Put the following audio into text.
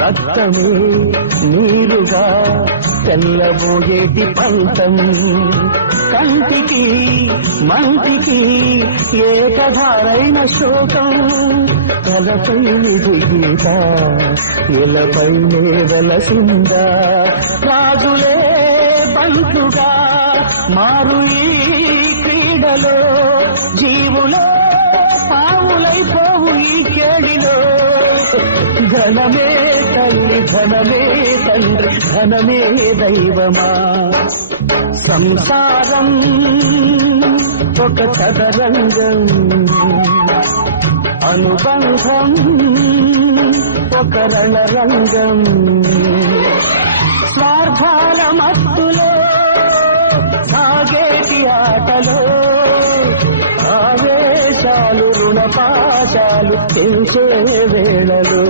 రక్తమే నీరుగా తెల్లబోయేటి పంతం కంటికి మంటికి ఏకధారైన శోకం తలపై గీత ఇలపైనే వెలసిందా రాజులే బంటుగా మారు ఈ క్రీడలో జీవులో పావులైపోవు ఈ కేడిలో ఘనమే తల్లి ఘనమే తండ్రి ఘనమే దైవమా సంసారం ఒక చదరంగం అనుబంధం ఒక రణరంగం స్వార్థాల మత్తులో సాగేటి ఆటలో ఆవేశాలు రుణపాశాలు పెంచే వేళలో